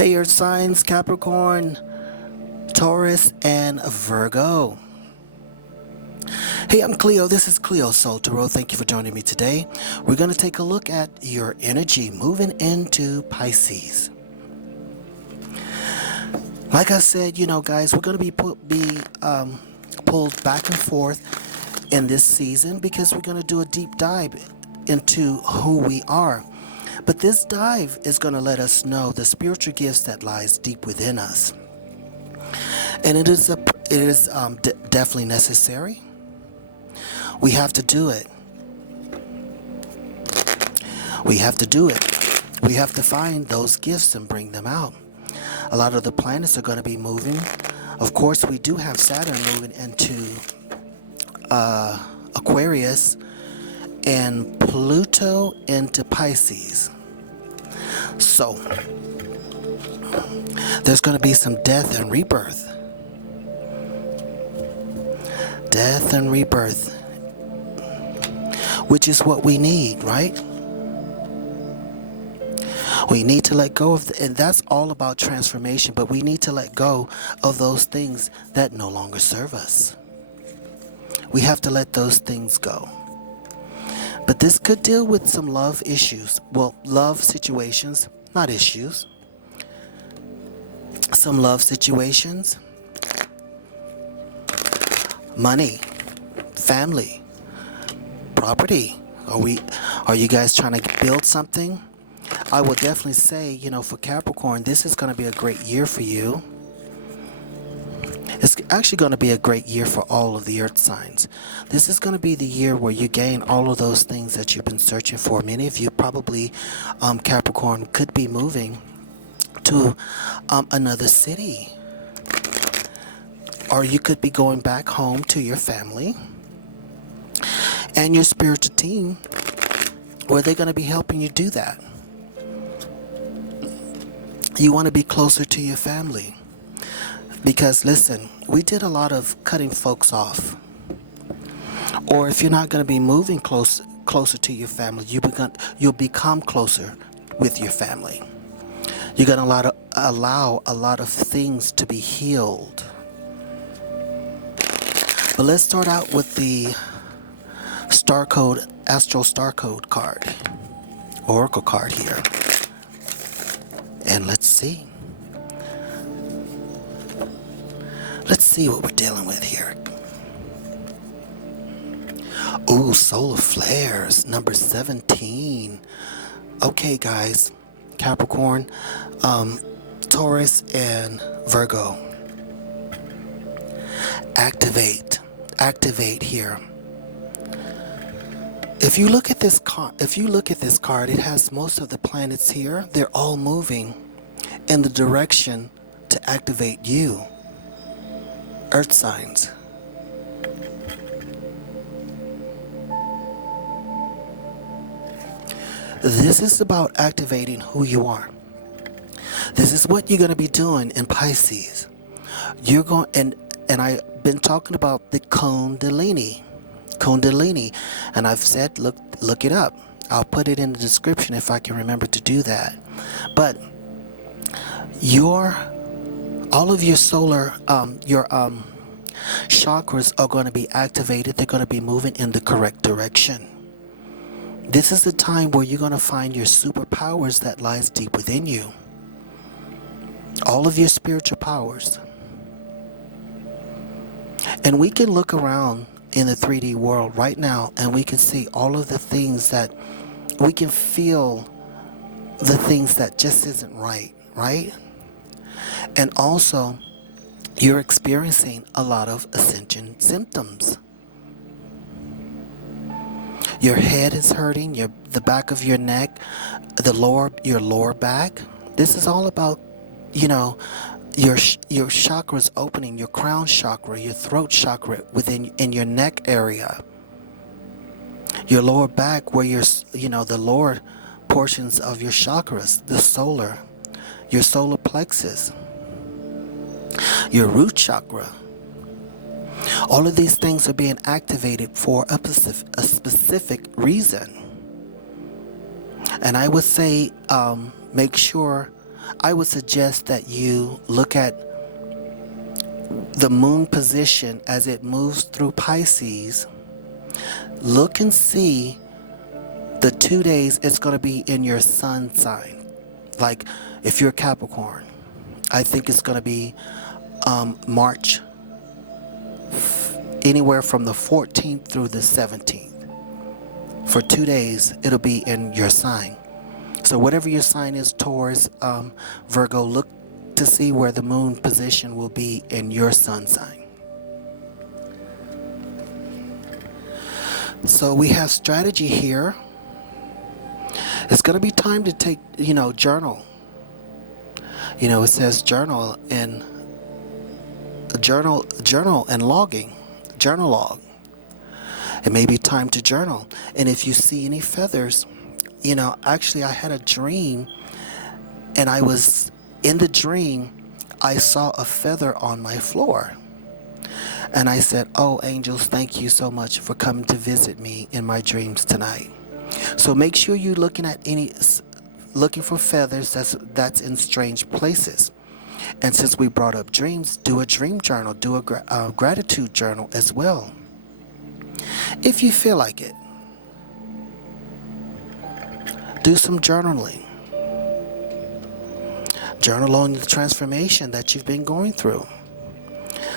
Hey, Earth signs, Capricorn, Taurus, and Virgo. Hey, I'm Cleo. This is CleoSoulTarot. Thank you for joining me today. We're going to take a look at your energy moving into Pisces. Like I said, guys, we're going to be pulled back and forth in this season because we're going to do a deep dive into who we are. But this dive is going to let us know the spiritual gifts that lies deep within us. And it is definitely necessary. We have to do it. We have to do it. We have to find those gifts and bring them out. A lot of the planets are going to be moving. Of course, we do have Saturn moving into Aquarius and Pluto into Pisces. So, there's going to be some death and rebirth. Death and rebirth. Which is what we need, right? We need to let go of, and that's all about transformation, but we need to let go of those things that no longer serve us. We have to let those things go. But this could deal with some love issues. Well, love situations, not issues. Some love situations. Money, family, property. Are you guys trying to build something? I would definitely say, for Capricorn, this is going to be a great year for you. It's actually going to be a great year for all of the earth signs. This is going to be the year where you gain all of those things that you've been searching for. Many of you probably, Capricorn, could be moving to another city. Or you could be going back home to your family and your spiritual team, where they're going to be helping you do that. You want to be closer to your family. Because listen, we did a lot of cutting folks off. Or if you're not going to be moving closer to your family, you'll become closer with your family. You're going to allow a lot of things to be healed. But let's start out with the Star Code, Astro Star Code card, Oracle card here. And let's see. Let's see what we're dealing with here. Ooh, solar flares, number 17. Okay, guys, Capricorn, Taurus, and Virgo. Activate here. If you look at this card, it has most of the planets here. They're all moving in the direction to activate you. Earth signs. This is about activating who you are. This is what you're going to be doing in Pisces. You're going, and I've been talking about the Kundalini, and I've said look it up. I'll put it in the description if I can remember to do that. But all of your solar, chakras are going to be activated. They're going to be moving in the correct direction. This is the time where you're going to find your superpowers that lies deep within you. All of your spiritual powers. And we can look around in the 3D world right now and we can see all of the things that we can feel, the things that just isn't right? And also, you're experiencing a lot of ascension symptoms. Your head is hurting, the back of your neck, your lower back. This is all about, your chakras opening, your crown chakra, your throat chakra in your neck area. Your lower back, where the lower portions of your chakras, your solar plexus, your root chakra. All of these things are being activated for a specific reason. And I would say make sure I would suggest that you look at the moon position as it moves through Pisces. Look and see the 2 days it's going to be in your sun sign. Like if you're Capricorn, I think it's going to be March, anywhere from the 14th through the 17th. For 2 days, it'll be in your sign. So whatever your sign is, Taurus, Virgo, look to see where the moon position will be in your sun sign. So we have strategy here. It's going to be time to take, journal. It says journal and logging, journal log. It may be time to journal. And if you see any feathers, actually I had a dream, and in the dream, I saw a feather on my floor. And I said, "Oh, angels, thank you so much for coming to visit me in my dreams tonight." So make sure you're looking for feathers that's in strange places. And since we brought up dreams, do a dream journal, do a gratitude journal as well, if you feel like it. Do some journaling. Journal on the transformation that you've been going through.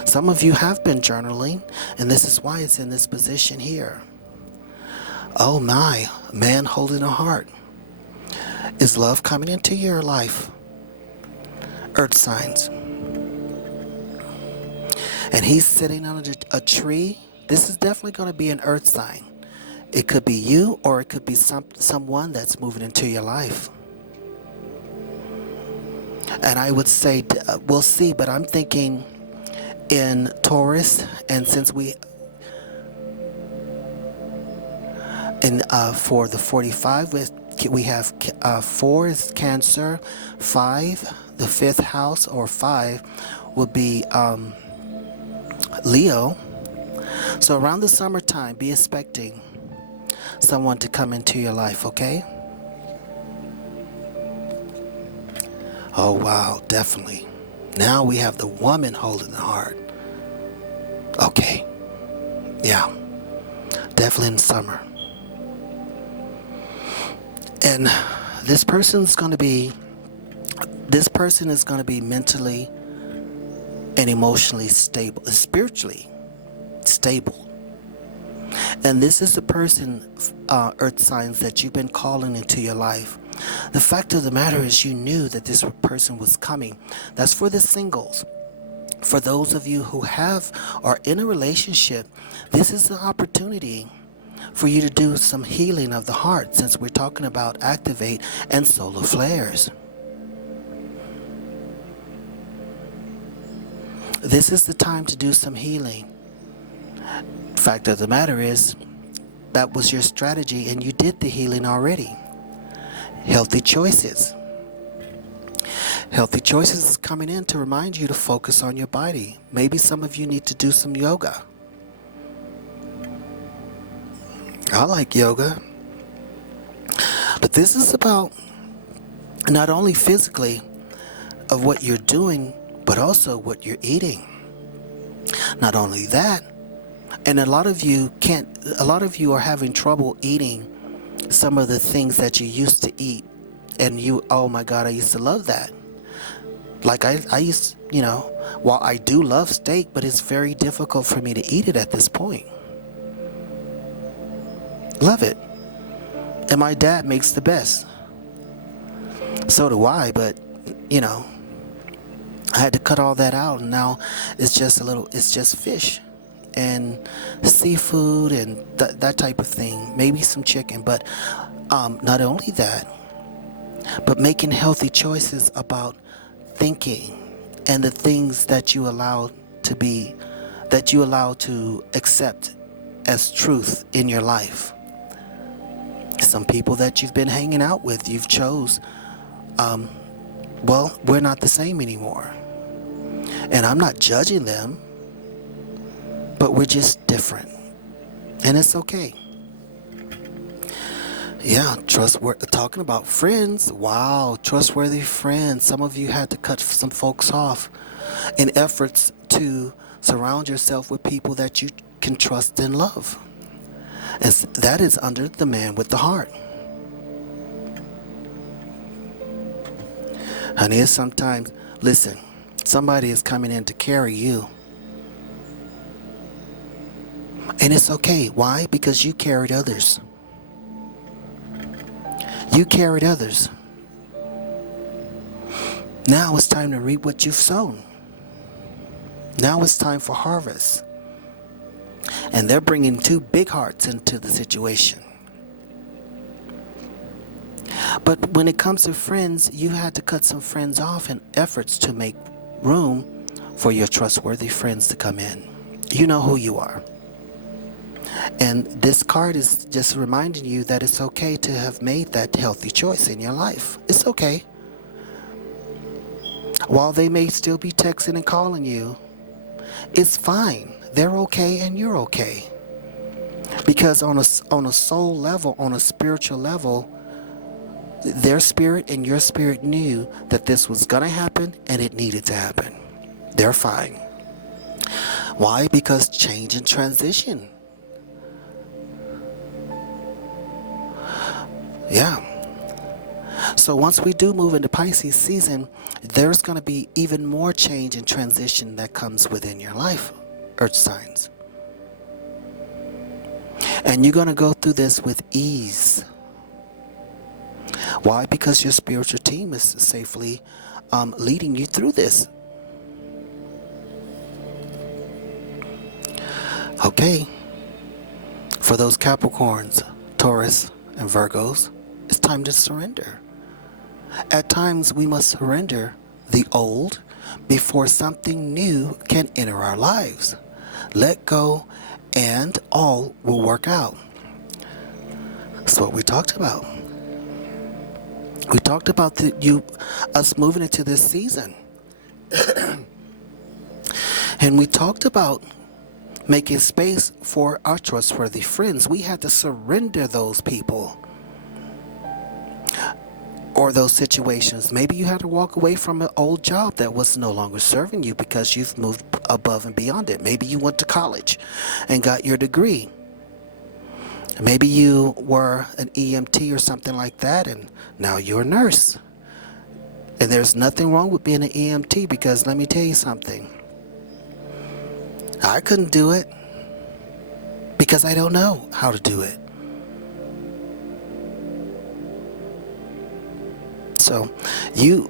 Some of you have been journaling, and this is why it's in this position here. Oh my, man holding a heart. Is love coming into your life? Earth signs. And he's sitting on a tree. This is definitely going to be an earth sign. It could be you, or it could be someone that's moving into your life. And I would say, we'll see, but I'm thinking in Taurus, and since for the 45, we have 4 is Cancer, 5, the 5th house, or 5, will be Leo. So around the summertime, be expecting someone to come into your life, okay? Oh wow, definitely. Now we have the woman holding the heart. Okay. Yeah. Definitely in summer. And this person is going to be mentally and emotionally stable, spiritually stable. And this is the person, earth signs, that you've been calling into your life. The fact of the matter is, you knew that this person was coming. That's for the singles. For those of you who are in a relationship, this is the opportunity for you to do some healing of the heart, since we're talking about activate and solar flares. This is the time to do some healing. Fact of the matter is, that was your strategy, and you did the healing already. Healthy choices. Healthy choices is coming in to remind you to focus on your body. Maybe some of you need to do some yoga. I like yoga. But this is about not only physically of what you're doing, but also what you're eating. Not only that, and a lot of you are having trouble eating some of the things that you used to eat. And oh my God, I used to love that. Like I used, while I do love steak, but it's very difficult for me to eat it at this point. Love it. And my dad makes the best. So do I, but, I had to cut all that out, and now it's just fish and seafood and that type of thing. Maybe some chicken, but not only that, but making healthy choices about thinking and the things that you allow to accept as truth in your life. Some people that you've been hanging out with, you've chose, we're not the same anymore. And I'm not judging them, but we're just different. And it's okay. Yeah, trustworthy. Talking about friends. Wow, trustworthy friends. Some of you had to cut some folks off in efforts to surround yourself with people that you can trust and love. And that is under the man with the heart. Honey, it's sometimes, listen, somebody is coming in to carry you. And it's okay. Why? Because you carried others. You carried others. Now it's time to reap what you've sown. Now it's time for harvest. And they're bringing two big hearts into the situation. But when it comes to friends, you had to cut some friends off in efforts to make room for your trustworthy friends to come in. You know who you are. And this card is just reminding you that it's okay to have made that healthy choice in your life. It's okay. While they may still be texting and calling you, it's fine. They're okay and you're okay. Because on a soul level, on a spiritual level, their spirit and your spirit knew that this was going to happen and it needed to happen. They're fine. Why? Because change and transition. Yeah. So once we do move into Pisces season, there's going to be even more change and transition that comes within your life, Earth signs. And you're going to go through this with ease. Why? Because your spiritual team is safely leading you through this. Okay. For those Capricorns, Taurus, and Virgos, it's time to surrender. At times we must surrender the old before something new can enter our lives. Let go and all will work out. That's what we talked about. We talked about us moving into this season. And we talked about making space for our trustworthy friends. We had to surrender those people or those situations. Maybe you had to walk away from an old job that was no longer serving you because you've moved above and beyond it. Maybe you went to college and got your degree. Maybe you were an EMT or something like that, and now you're a nurse. And there's nothing wrong with being an EMT, because let me tell you something. I couldn't do it because I don't know how to do it. So, you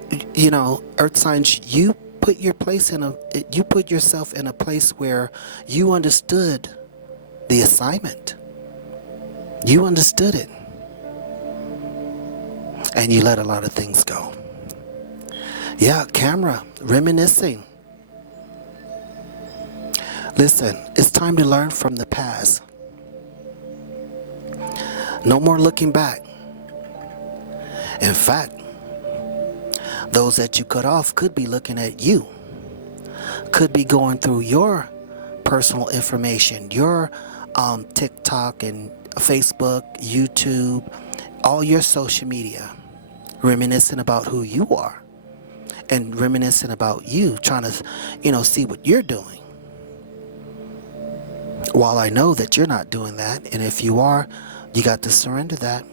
know, Earth signs, you put yourself in a place where you understood the assignment. You understood it. And you let a lot of things go. Yeah, camera, reminiscing. Listen, it's time to learn from the past. No more looking back. In fact, those that you cut off could be looking at you. Could be going through your personal information, your TikTok and Facebook, YouTube, all your social media, reminiscing about who you are and reminiscing about you, trying to, see what you're doing. While I know that you're not doing that, and if you are, you got to surrender that.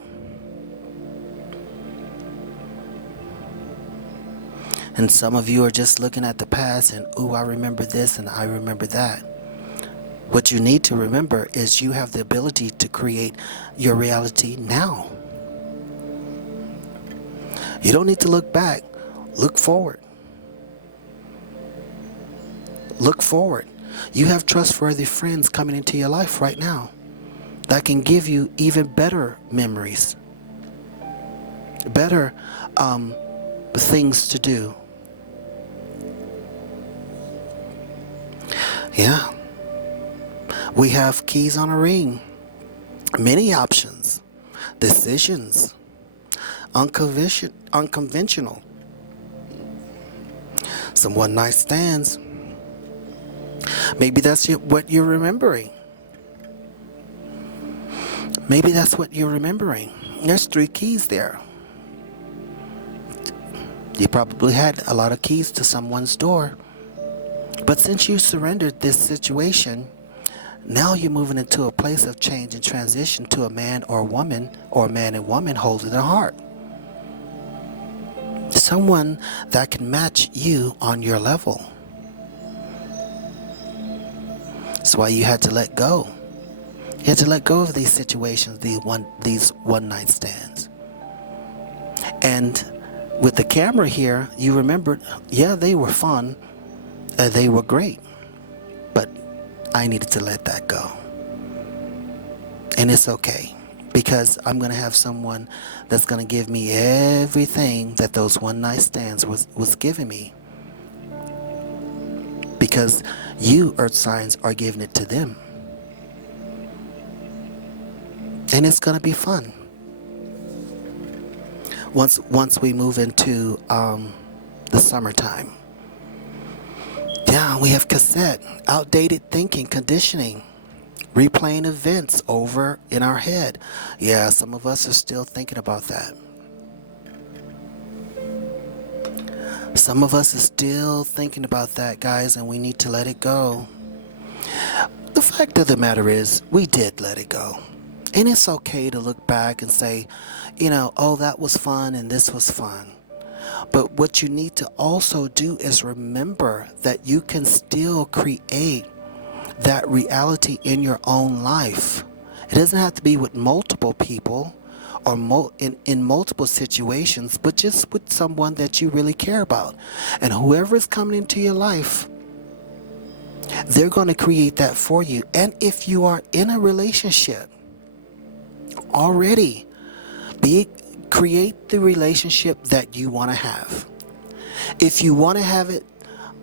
And some of you are just looking at the past and, ooh, I remember this and I remember that. What you need to remember is you have the ability to create your reality now. You don't need to look back. Look forward. Look forward. You have trustworthy friends coming into your life right now that can give you even better memories, better things to do. Yeah. We have keys on a ring. Many options. Decisions. Unconventional. Some one-night stands. Maybe that's what you're remembering. Maybe that's what you're remembering. There's 3 keys there. You probably had a lot of keys to someone's door. But since you surrendered this situation, now you're moving into a place of change and transition to a man or a woman, or a man and woman holding a heart. Someone that can match you on your level. That's why you had to let go. You had to let go of these situations, these one-night stands. And with the camera here, you remembered, yeah, they were fun. They were great. But I needed to let that go. And it's okay. Because I'm going to have someone that's going to give me everything that those one-night stands was giving me. Because you, earth signs, are giving it to them. And it's going to be fun. Once we move into the summertime. Yeah, we have cassette, outdated thinking, conditioning, replaying events over in our head. Yeah, some of us are still thinking about that. Some of us are still thinking about that, guys, and we need to let it go. The fact of the matter is, we did let it go. And it's okay to look back and say, oh, that was fun and this was fun. But what you need to also do is remember that you can still create that reality in your own life. It doesn't have to be with multiple people or in multiple situations, but just with someone that you really care about. And whoever is coming into your life, they're going to create that for you. And if you are in a relationship already, create the relationship that you want to have. If you want to have it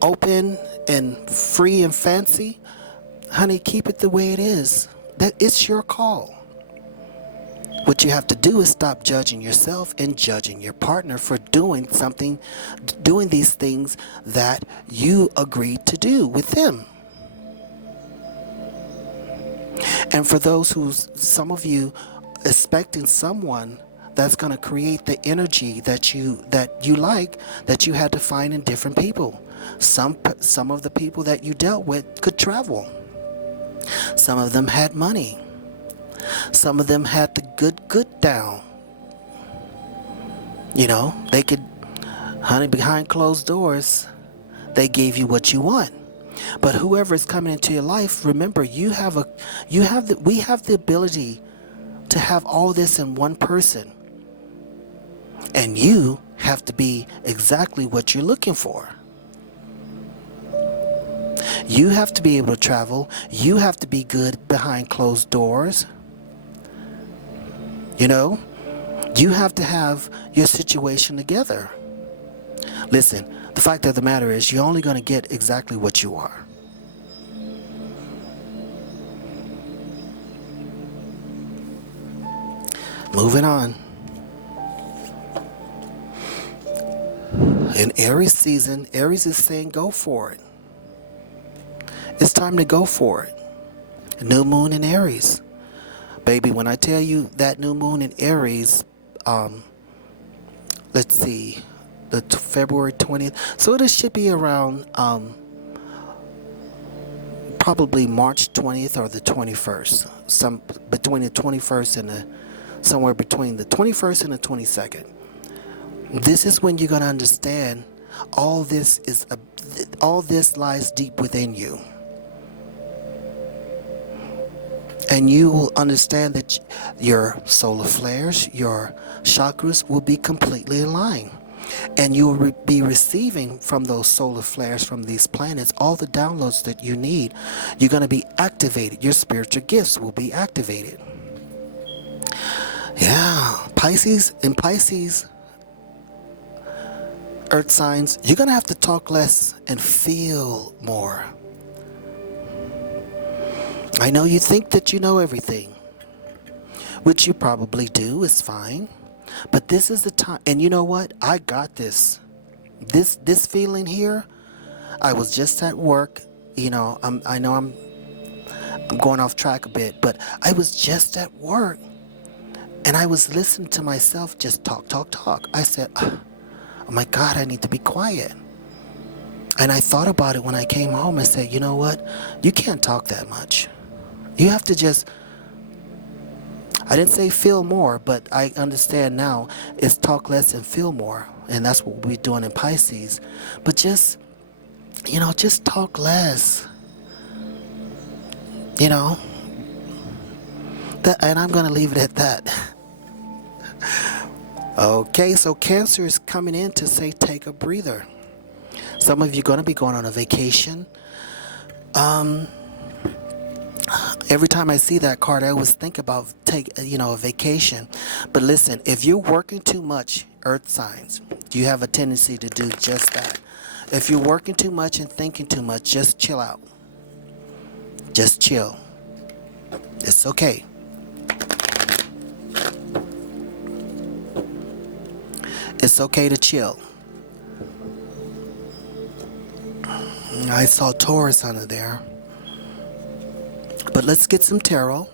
open and free and fancy, honey, keep it the way it is. That it's your call. What you have to do is stop judging yourself and judging your partner for doing these things that you agreed to do with them. And for those some of you expecting someone that's going to create the energy that you like, that you had to find in different people. Some of the people that you dealt with could travel. Some of them had money. Some of them had the good down. They could, honey, behind closed doors, they gave you what you want. But whoever is coming into your life, remember, we have the ability to have all this in one person. And you have to be exactly what you're looking for. You have to be able to travel. You have to be good behind closed doors. You have to have your situation together. Listen, the fact of the matter is, you're only going to get exactly what you are. Moving on. In Aries season, Aries is saying go for it. It's time to go for it. New moon in Aries. Baby, when I tell you that new moon in Aries, let's see, February 20th. So it should be around probably March 20th or the 21st. Between the 21st and somewhere between the 21st and the 22nd. This is when you're going to understand all this lies deep within you. And you will understand that your solar flares, your chakras will be completely aligned. And you will be receiving from those solar flares, from these planets, all the downloads that you need. You're going to be activated. Your spiritual gifts will be activated. Yeah, Pisces, earth signs, you're going to have to talk less and feel more. I know you think that you know everything, which you probably do, is fine. But this is the time, and you know what? I got this. This feeling here, I was just at work, I know I'm going off track a bit, but I was just at work And I was listening to myself just talk, talk, talk. I said, oh my God, I need to be quiet. And I thought about it when I came home and said, you know what? You can't talk that much. You have to just, I didn't say feel more, but I understand now it's talk less and feel more. And that's what we're doing in Pisces. But just, just talk less. And I'm going to leave it at that. Okay, so Cancer is coming in to say take a breather. Some of you are going to be going on a vacation. Every time I see that card, I always think about a vacation. But listen, if you're working too much, earth signs, you have a tendency to do just that. If you're working too much and thinking too much, just chill out. Just chill. It's okay. It's okay to chill. I saw Taurus under there. But let's get some tarot.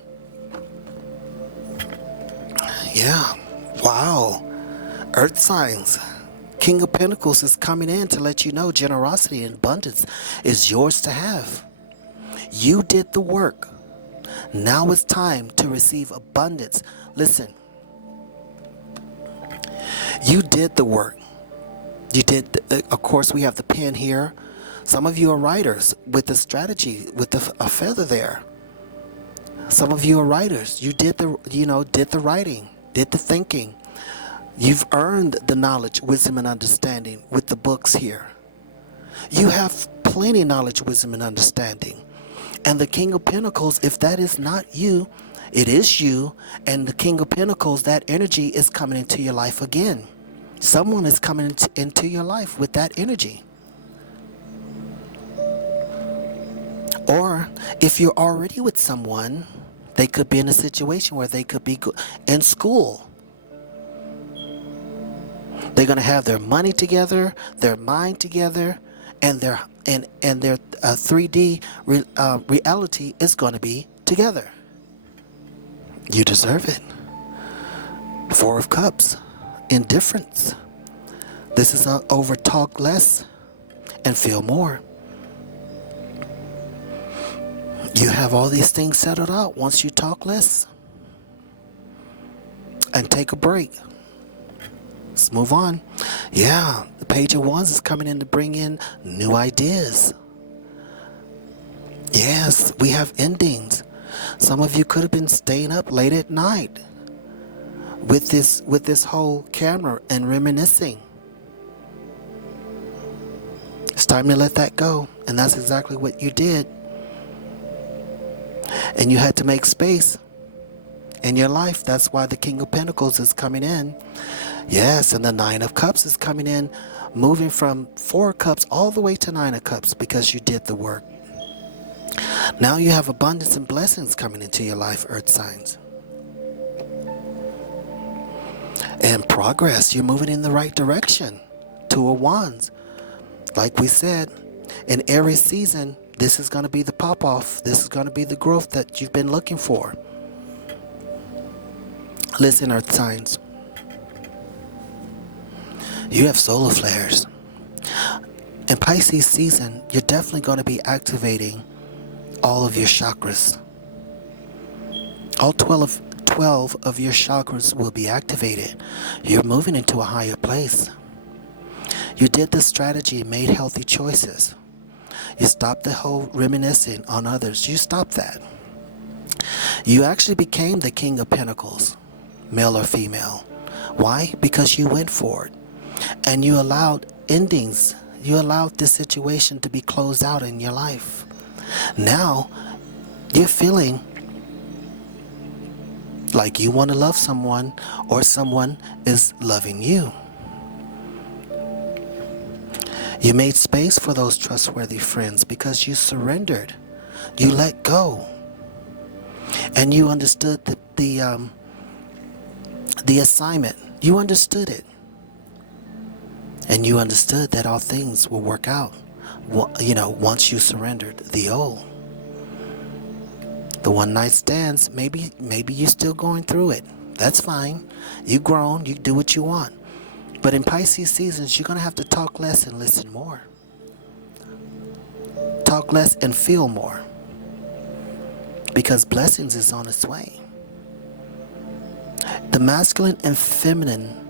Yeah. Wow. Earth signs. King of Pentacles is coming in to let you know generosity and abundance is yours to have. You did the work. Now it's time to receive abundance. Listen. You did the work. You did, of course, we have the pen here. Some of you are writers with the strategy, with a feather there. Some of you are writers. You did the writing, did the thinking. You've earned the knowledge, wisdom, and understanding with the books here. You have plenty of knowledge, wisdom, and understanding. And the King of Pentacles, if that is not you, it is you. And the King of Pentacles, that energy is coming into your life again. Someone is coming into your life with that energy. Or if you're already with someone, they could be in a situation where they could be in school. They're going to have their money together, their mind together, and their 3D reality is going to be together. You deserve it. Four of Cups. Indifference. This is over talk less and feel more. You have all these things settled out once you talk less and take a break. Let's move on. Yeah, the Page of Wands is coming in to bring in new ideas. Yes, we have endings. Some of you could have been staying up late at night with this whole camera and reminiscing. It's time to let that go, and that's exactly what you did. And you had to make space in your life. That's why the King of Pentacles is coming in. Yes, and the Nine of Cups is coming in, moving from 4 of Cups all the way to 9 of Cups because you did the work. Now you have abundance and blessings coming into your life, earth signs. And progress, you're moving in the right direction. 2 of Wands. Like we said, in Aries season, this is going to be the pop-off. This is going to be the growth that you've been looking for. Listen, earth signs. You have solar flares. In Pisces season, you're definitely going to be activating all of your chakras. All 12 of your chakras will be activated. You're moving into a higher place. You did the strategy, made healthy choices. You stopped the whole reminiscing on others. You stopped that. You actually became the King of Pentacles, male or female. Why? Because you went for it. And you allowed endings. You allowed this situation to be closed out in your life. Now, you're feeling like you want to love someone or someone is loving you. You made space for those trustworthy friends because you surrendered. You let go. And you understood the assignment. You understood it. And you understood that all things will work out, once you surrendered the old. The one night stands, maybe you're still going through it. That's fine. You grown, you do what you want. But in Pisces seasons, you're going to have to talk less and listen more. Talk less and feel more. Because blessings is on its way. The masculine and feminine,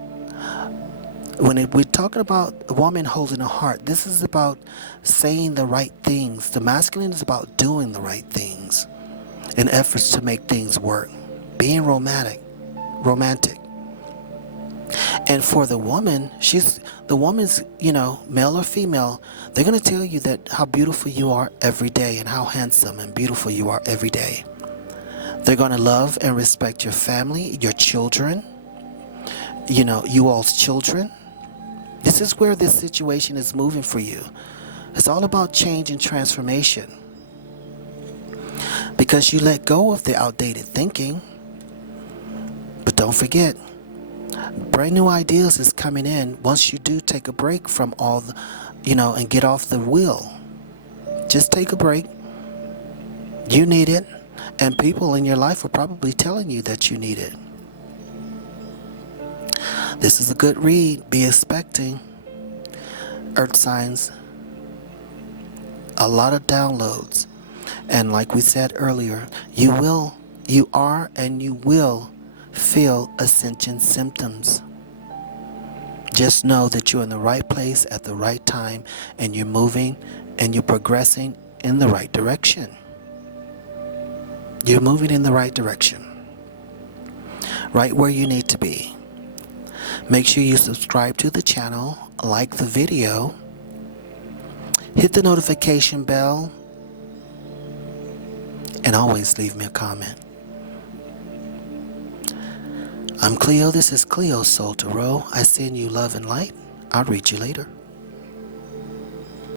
we're talking about a woman holding a heart, this is about saying the right things. The masculine is about doing the right things in efforts to make things work. Being romantic. And for the woman, the woman's, male or female, they're going to tell you that how beautiful you are every day and how handsome and beautiful you are every day. They're going to love and respect your family, your children, you all's children. This is where this situation is moving for you. It's all about change and transformation. Because you let go of the outdated thinking. But don't forget, brand new ideas is coming in once you do take a break from all the, and get off the wheel. Just take a break. You need it. And people in your life are probably telling you that you need it. This is a good read. Be expecting. Earth signs. A lot of downloads. And like we said earlier, you are and you will feel ascension symptoms. Just know that you're in the right place at the right time, and you're moving and you're progressing in the right direction. You're moving in the right direction. Right where you need to be. Make sure you subscribe to the channel, like the video, hit the notification bell, and always leave me a comment. I'm Cleo. This is CleoSoulTarot. I send you love and light. I'll read you later.